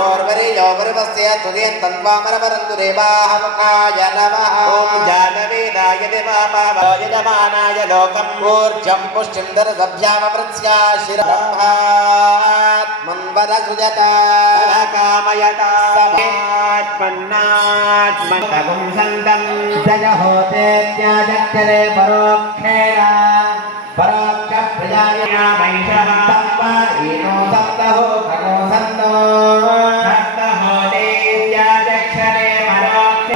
योर्वरियोर्वरिवस्य तुगेन तन्वामरवरन्तु देवाः मुखाय नमः ॐ जानवेदाय देवापावाय यजमानाय लोकम् ऊर्जं पुष्टिं दरसभ्यामवृत्स्या शिरब्रह्मात्मन्वरसृजता कामयता समात्मन्नात्मन्तगुं सन्तं जय होतेत्याजक्षरे परोक्षेण परोक्ष प्रजाया वैशः तम्वारीनो सप्तहो भगो सन्तो सप्तहो देत्याजक्षरे परोक्ष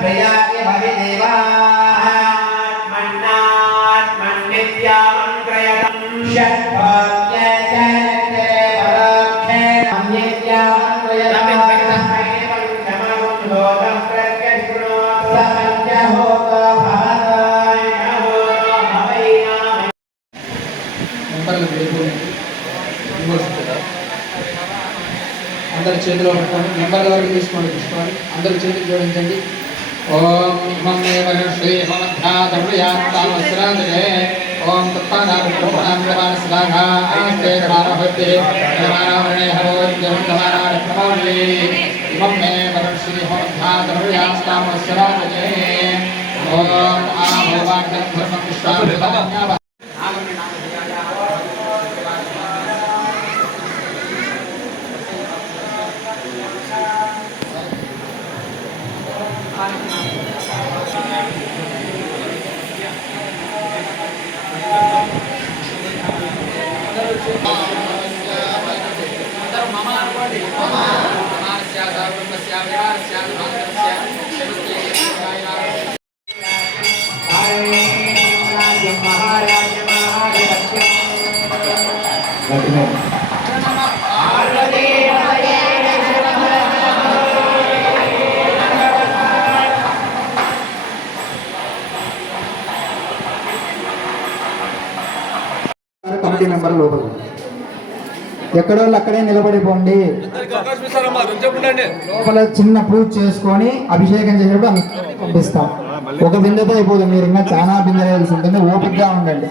प्रजाय भविदेवाः मन्नात्मन्नित्यामन्त्रयतं षट्भोज्यजक्षरे परोक्षेण अन्यत्यामन्त्रयतं लोकं प्रत्यक्षुणो समञ्जहोतो भवताय అందరి చేతిలో పట్టుకోండి నెంబర్ల వరకు తీసుకోండి పుష్పాలు అందరి చేతులు జోడించండి ఓం ఇమం దేవ శ్రీ హోమధ్యాతమయాత్తామస్రాందే ఓం తత్పాదార్పణాంగమానస్లాఘా ఆస్తే కారభక్తే నమానామణే హరోజ్యం నమానామ ప్రమోదే ఇమం దేవ శ్రీ హోమధ్యాతమయాత్తామస్రాందే ఓం ఆమోవాక్యం ధర్మ పుష్పాలు కమిటీ మెంబర్ లోపల ఎక్కడో అక్కడే నిలబడిపోండి. లోపల చిన్న పూజ చేసుకొని అభిషేకం చేసేటప్పుడు పంపిస్తాం. ఒక బిందెతో అయిపోతుంది, మీరు ఇంకా చాలా బిందె వేయాల్సి ఉంటుంది, ఓపికగా ఉండండి.